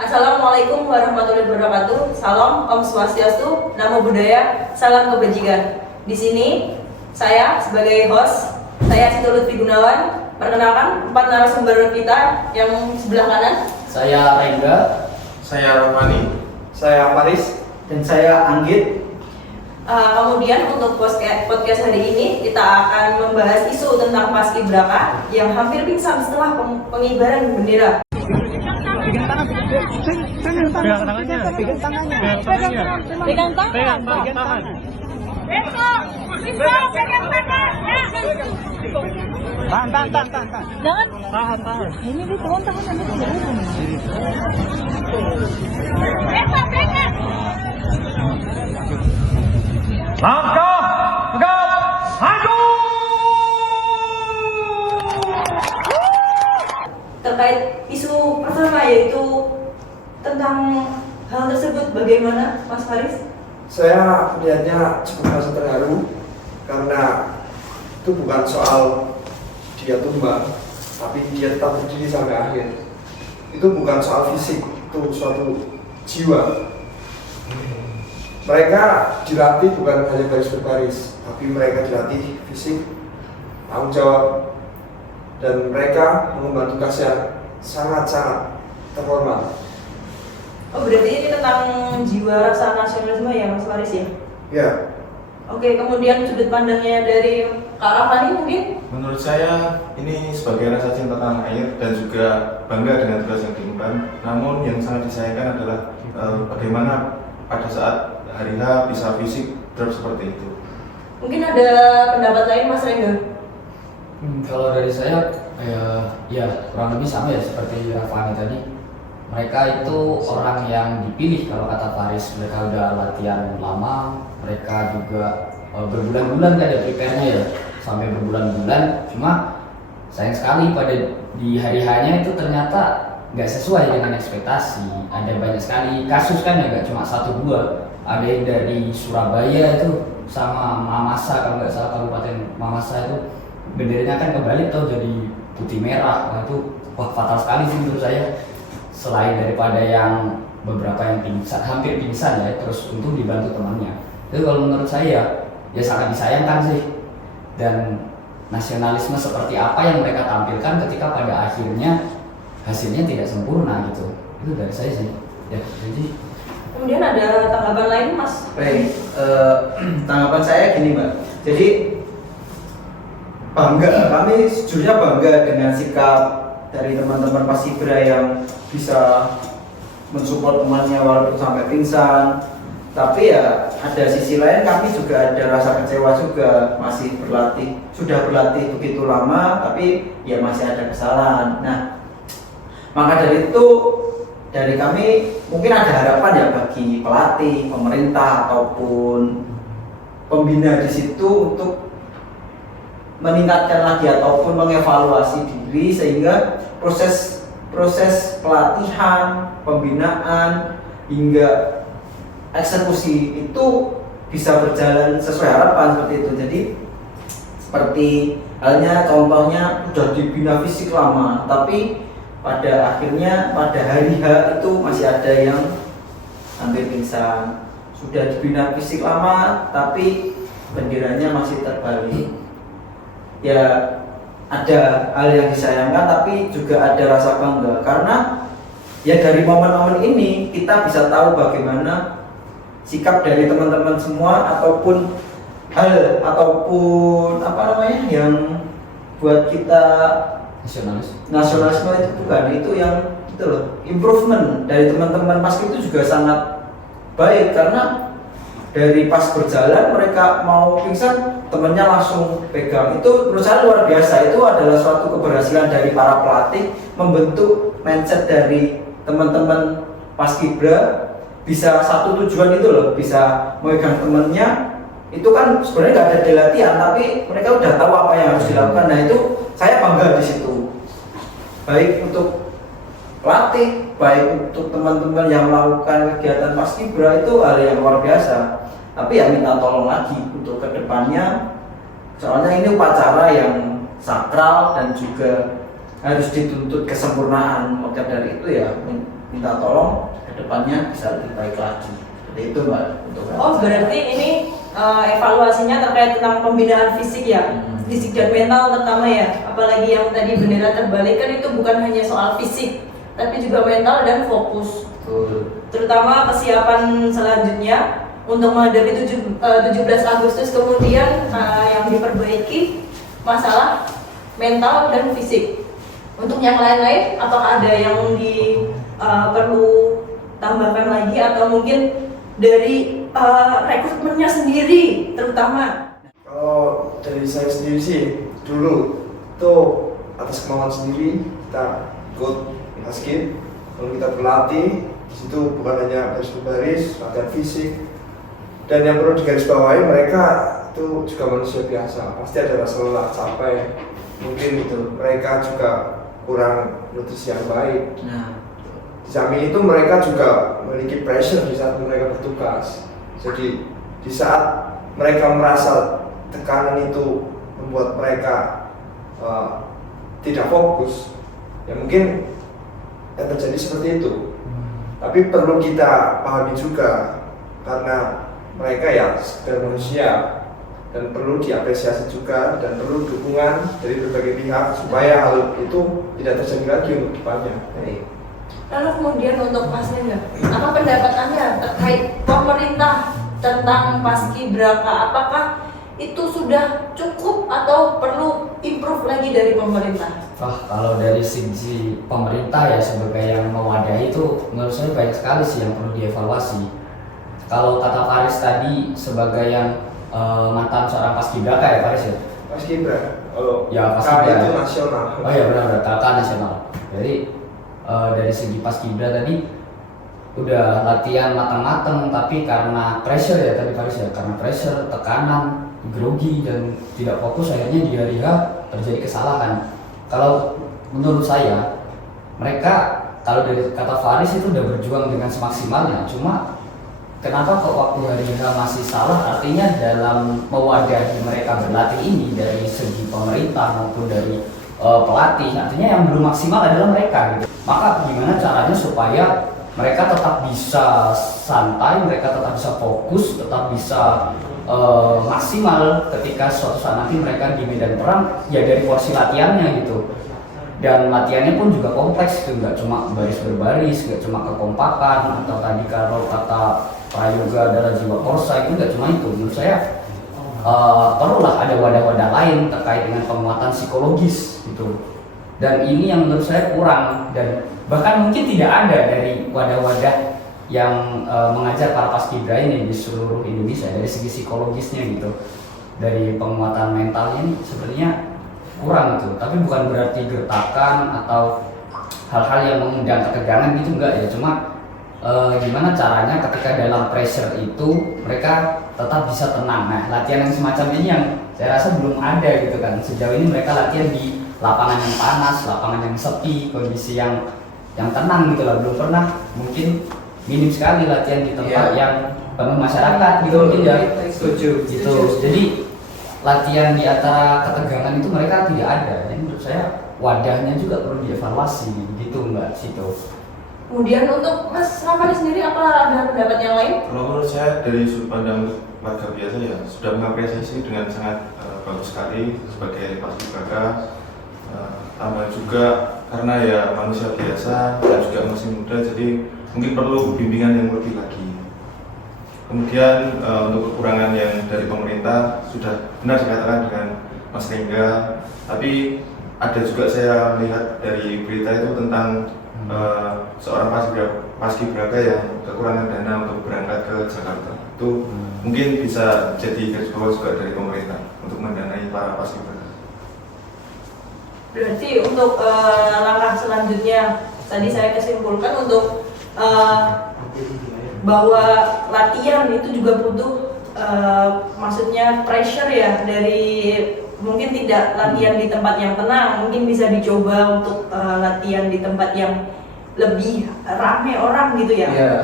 Assalamualaikum warahmatullahi wabarakatuh. Salam, Om Swastiastu, Namo Buddhaya, salam kebajikan. Di sini saya sebagai host, saya Siti Lutfi Gunawan. Perkenalkan 4 narasumber kita yang sebelah kanan. Saya Rengga, saya Romani, saya Paris, dan saya Anggit. Kemudian untuk podcast hari ini kita akan membahas isu tentang paskibraka yang hampir pingsan setelah pengibaran bendera. Pegang tangannya. Besok, bisa pegang tangan. Tahan. Jangan. Tahan. Ini di turun tangan ini. Besok pegang. Langkah tegap maju. Terkait isu pertama yaitu tentang hal tersebut, bagaimana Mas Faris? Saya melihatnya cukup merasa terharu karena itu bukan soal dia tumbang, tapi dia tetap berdiri sampai akhir. Itu bukan soal fisik, itu suatu jiwa. Mereka dilatih bukan hanya baris berbaris, tapi mereka dilatih fisik, tanggung jawab, dan mereka mengemban tugas yang sangat-sangat terhormat. Oh, berarti ini tentang jiwa rasa nasionalisme ya Mas Faris ya? Ya. Oke, kemudian sudut pandangnya dari Kak Rafani mungkin? Menurut saya ini sebagai rasa cinta tanah air dan juga bangga dengan tugas yang diemban. Namun yang sangat disayangkan adalah bagaimana pada saat hari H bisa fisik drop seperti itu. Mungkin ada pendapat lain Mas Rengga? Kalau dari saya ya kurang lebih sama ya seperti Rafani tadi. Mereka itu orang yang dipilih, kalau kata Faris, mereka udah latihan lama, mereka juga berbulan-bulan kan ya prepare-nya ya, sampai berbulan-bulan. Cuma sayang sekali pada di hari H-nya itu ternyata nggak sesuai dengan ekspektasi. Ada banyak sekali kasus kan ya, nggak cuma 1-2. Ada yang dari Surabaya itu sama Mamasa, kalau nggak salah Kabupaten Mamasa itu benderanya kan kebalik tuh jadi putih merah. Nah itu fatal sekali sih menurut saya. Selain daripada yang beberapa yang pingsan, hampir pingsan ya, terus untung dibantu temannya. Itu kalau menurut saya ya sangat disayangkan sih. Dan nasionalisme seperti apa yang mereka tampilkan ketika pada akhirnya hasilnya tidak sempurna gitu. Itu dari saya sih. Ya, jadi Kemudian ada tanggapan lain Mas? Baik, tanggapan saya gini Mbak. Jadi kami sejujurnya bangga dengan sikap dari teman-teman Paskibra yang bisa mensupport temannya walaupun sampai pingsan. Tapi ya ada sisi lain, kami juga ada rasa kecewa juga, sudah berlatih begitu lama tapi ya masih ada kesalahan. Nah, maka dari itu dari kami mungkin ada harapan ya bagi pelatih, pemerintah ataupun pembina di situ untuk meningkatkan lagi ataupun mengevaluasi diri sehingga proses pelatihan, pembinaan hingga eksekusi itu bisa berjalan sesuai harapan seperti itu. Jadi seperti halnya contohnya sudah dibina fisik lama tapi pada akhirnya pada hari H itu masih ada yang hampir pingsan. Sudah dibina fisik lama tapi benderanya masih terbalik. Ya ada hal yang disayangkan tapi juga ada rasa bangga karena ya dari momen-momen ini kita bisa tahu bagaimana sikap dari teman-teman semua ataupun yang buat kita nasionalisme itu bukan itu yang itu loh, improvement dari teman-teman pas itu juga sangat baik karena dari pas berjalan mereka mau pingsan temennya langsung pegang. Itu menurut saya luar biasa. Itu adalah suatu keberhasilan dari para pelatih membentuk mindset dari teman-teman Paskibra bisa satu tujuan itu loh, bisa megang temennya. Itu kan sebenarnya nggak ada di latihan tapi mereka udah tahu apa yang harus dilakukan. Nah itu saya bangga di situ. Baik untuk pelatih, baik untuk teman-teman yang melakukan kegiatan Paskibra itu hal yang luar biasa. Tapi ya minta tolong lagi untuk kedepannya, soalnya ini upacara yang sakral dan juga harus dituntut kesempurnaan. Maka dari itu ya minta tolong kedepannya bisa lebih baik lagi. Seperti itu Mbak. Untuk Oh, berarti ini evaluasinya terkait tentang pembinaan fisik ya, fisik dan mental terutama ya. Apalagi yang tadi bendera terbalik kan itu bukan hanya soal fisik, tapi juga mental dan fokus. Terutama kesiapan selanjutnya untuk menghadapi 17 Agustus kemudian yang diperbaiki masalah mental dan fisik. Untuk yang lain-lain, apakah ada yang perlu tambahkan lagi atau mungkin dari rekrutmennya sendiri terutama? Kalau dari saya sendiri sih, dulu tuh atas kemauan sendiri kita ikut basket. Kalau kita berlatih, di situ bukan hanya baris-baris, latihan fisik. Dan yang perlu digarisbawahi, mereka itu juga manusia biasa. Pasti ada rasa lelah, capek. Mungkin itu mereka juga kurang nutrisi yang baik. Nah, Di samping itu mereka juga memiliki pressure di saat mereka bertugas. Jadi di saat mereka merasa tekanan itu membuat mereka tidak fokus, ya mungkin yang terjadi seperti itu. Tapi perlu kita pahami juga karena mereka ya sekedar manusia dan perlu diapresiasi juga dan perlu dukungan dari berbagai pihak supaya hal itu tidak terjadi lagi untuk depannya. Lalu kemudian untuk Mas Nenda, apa pendapat Anda terkait pemerintah tentang Paskibraka? Apakah itu sudah cukup atau perlu improve lagi dari pemerintah? Kalau dari sisi pemerintah ya sebagai yang mewadahi itu menurut saya banyak sekali sih yang perlu dievaluasi. Kalau kata Faris tadi sebagai yang mantan seorang paskibraka ya Faris ya? Paskibraka, kalau Ya, paskibraka itu nasional. Oh iya benar, kakak nasional. Jadi dari segi paskibra tadi udah latihan matang-matang, tapi karena pressure ya tadi Faris ya, karena pressure, tekanan, grogi dan tidak fokus akhirnya di hari H terjadi kesalahan. Kalau menurut saya mereka kalau dari kata Faris itu udah berjuang dengan semaksimalnya, cuma kenapa kok waktu hari H masih salah? Artinya dalam mewadahi mereka berlatih ini dari segi pemerintah maupun dari pelatih, artinya yang belum maksimal adalah mereka gitu. Maka gimana caranya supaya mereka tetap bisa santai, mereka tetap bisa fokus, tetap bisa maksimal ketika suatu saat nanti mereka di medan perang ya dari porsi latihannya gitu. Dan latihannya pun juga kompleks gitu, nggak cuma baris berbaris, nggak cuma kekompakan atau tadi kalau kata prayoga adalah jiwa korsa, itu nggak cuma itu. Menurut saya perlulah ada wadah-wadah lain terkait dengan penguatan psikologis gitu. Dan ini yang menurut saya kurang dan bahkan mungkin tidak ada dari wadah-wadah yang mengajar para paskibra ini di seluruh Indonesia dari segi psikologisnya gitu. Dari penguatan mentalnya ini sepertinya kurang tuh, tapi bukan berarti gertakan atau hal-hal yang mengundang ketegangan gitu enggak ya, cuma gimana caranya ketika dalam pressure itu mereka tetap bisa tenang. Nah, latihan yang semacam ini yang saya rasa belum ada gitu kan. Sejauh ini mereka latihan di lapangan yang panas, lapangan yang sepi, kondisi yang tenang gitu lah. Belum pernah, mungkin minim sekali latihan di tempat yang penuh masyarakat gitu mungkin ya. Setuju. Gitu. Jadi latihan di antara ketegangan itu mereka tidak ada. Jadi menurut saya wadahnya juga perlu dievaluasi gitu Mbak Sito. Kemudian untuk Mas Rafani sendiri, apa ada pendapat yang lain? Kalau menurut saya dari sudut pandang warga biasa ya sudah mengapresiasi dengan sangat bagus sekali sebagai paskibraka. Tambah juga karena ya manusia biasa dan juga masih muda, jadi mungkin perlu bimbingan yang lebih lagi. Kemudian untuk kekurangan yang dari pemerintah sudah benar dikatakan dengan Mas Rengga, tapi ada juga saya melihat dari berita itu tentang seorang paskibraka yang kekurangan dana untuk berangkat ke Jakarta. Itu mungkin bisa jadi garis bawah juga dari pemerintah untuk mendanai para paskibraka. Berarti untuk langkah selanjutnya tadi saya kesimpulkan untuk bahwa latihan itu juga butuh maksudnya pressure ya, dari mungkin tidak latihan di tempat yang tenang, mungkin bisa dicoba untuk latihan di tempat yang lebih ramai orang gitu ya. Iya.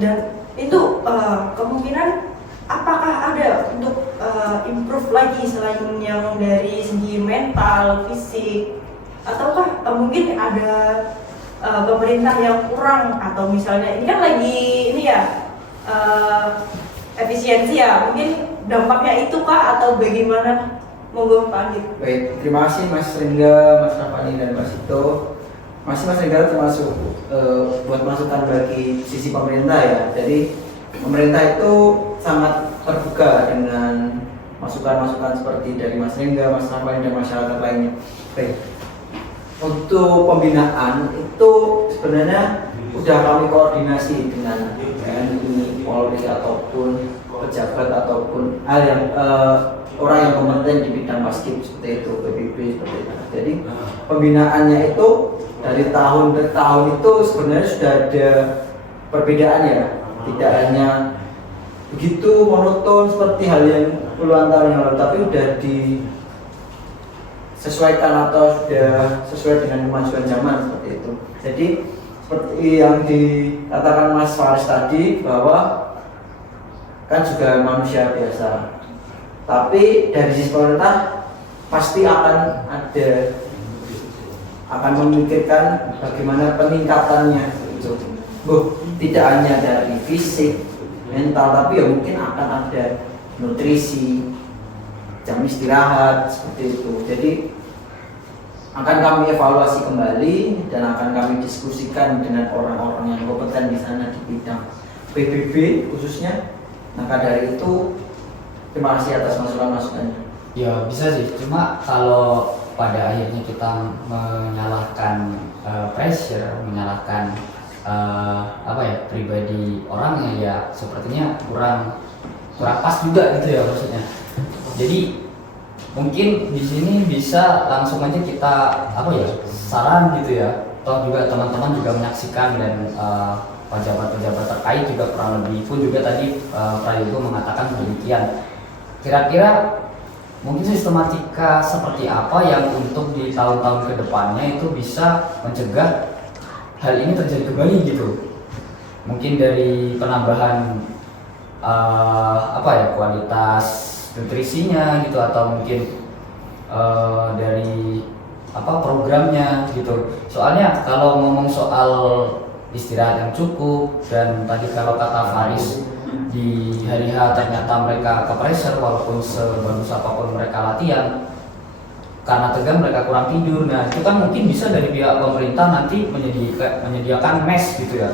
Dan itu kemungkinan apakah ada untuk improve lagi selain yang dari segi mental, fisik, ataukah mungkin ada pemerintah yang kurang atau misalnya ini kan lagi ini ya efisiensi ya, mungkin dampaknya itu kah atau bagaimana? Monggo Pak Anggit. Baik, terima kasih Mas Ringga, Mas Rafani dan Mas Ito. Mas Ringga termasuk buat masukan bagi sisi pemerintah ya. Jadi pemerintah itu sangat terbuka dengan masukan-masukan seperti dari Mas Ringga, Mas Rafani dan masyarakat lainnya. Baik. Untuk pembinaan itu sebenarnya sudah kami koordinasi dengan TNI, Polri ataupun pejabat ataupun orang yang kompeten di bidang paskib seperti itu, PBB seperti itu. Jadi pembinaannya itu dari tahun ke tahun itu sebenarnya sudah ada perbedaan ya, tidak hanya begitu monoton seperti hal yang puluhan tahun yang lalu, tapi sudah disesuaikan atau sudah sesuai dengan kemajuan zaman seperti itu. Jadi seperti yang dikatakan Mas Faris tadi bahwa kan juga manusia biasa. Tapi dari sisi pemerintah pasti akan memikirkan bagaimana peningkatannya itu. Tidak hanya dari fisik, mental, tapi ya mungkin akan ada nutrisi, jam istirahat seperti itu. Jadi akan kami evaluasi kembali dan akan kami diskusikan dengan orang-orang yang kompeten di sana di bidang PBB khususnya. Maka dari itu terima kasih atas masukan-masukannya. Ya bisa sih, cuma kalau pada akhirnya kita menyalahkan pressure, menyalahkan pribadi orangnya, ya sepertinya kurang pas juga gitu ya maksudnya. Jadi mungkin di sini bisa langsung aja kita saran gitu ya. Toh juga teman-teman juga menyaksikan dan pejabat-pejabat terkait juga kurang lebih pun juga tadi Prayogo mengatakan demikian. Kira-kira mungkin sistematika seperti apa yang untuk di tahun-tahun kedepannya itu bisa mencegah hal ini terjadi kembali gitu? Mungkin dari penambahan kualitas nutrisinya gitu, atau mungkin dari programnya gitu. Soalnya kalau ngomong soal istirahat yang cukup dan tadi kalau kata Faris di hari H ternyata mereka ke pressure walaupun sebagus apapun mereka latihan, karena tegang mereka kurang tidur. Nah itu kan mungkin bisa dari pihak pemerintah nanti menyediakan mes gitu ya,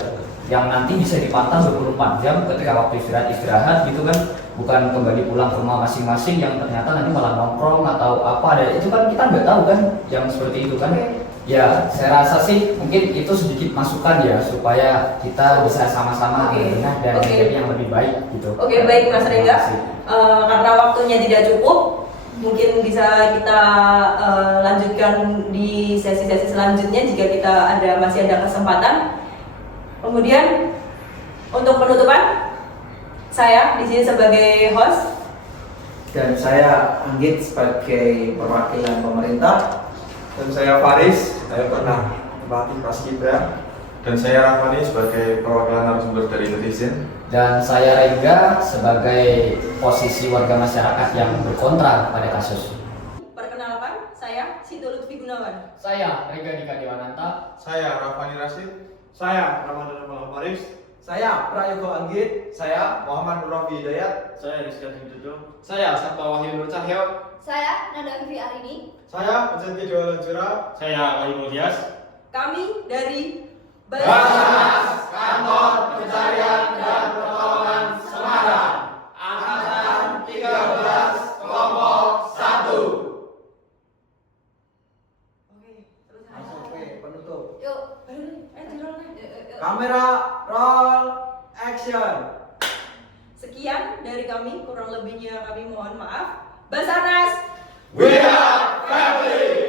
yang nanti bisa dipantau 24 jam ketika waktu istirahat gitu kan, bukan kembali pulang ke rumah masing-masing yang ternyata nanti malah nongkrong atau apa. Itu kan kita nggak tahu kan yang seperti itu kan. Ya saya rasa sih mungkin itu sedikit masukan ya supaya kita bisa sama-sama berbenah dan menjadi yang lebih baik gitu. Oke, baik Mas Ringga. Karena waktunya tidak cukup, mungkin bisa kita lanjutkan di sesi-sesi selanjutnya jika kita masih ada kesempatan. Kemudian untuk penutupan, saya di sini sebagai host dan saya Anggit sebagai perwakilan pemerintah. Dan saya Faris, saya pernah melatih paskibra. Dan saya Rafani sebagai perwakilan narasumber dari netizen. Dan saya Rengga sebagai posisi warga masyarakat yang berkontra pada kasus. Perkenalkan, saya Sito Lutfi Gunawan. Saya Rengga Dika Dewananta. Saya Rafani Rashid. Saya Ramadan Faris. Saya Prayogo Anggit. Saya Muhammad Nurafi Hidayat. Saya Rizky Dudo. Saya Sabta Wahyu Nur Cahyo. Saya Nanda Vivi Arini. Saya Vincent Kidoa Lanjura. Saya Wahyu Dias. Kami dari Basarnas Kantor Pencarian dan Pertolongan Semarang, Angkatan 13 Kelompok 1. Oke, selesai. Oke, penutup. Yuk. Kamera roll action. Sekian dari kami, kurang lebihnya kami mohon maaf. Basarnas, We are family.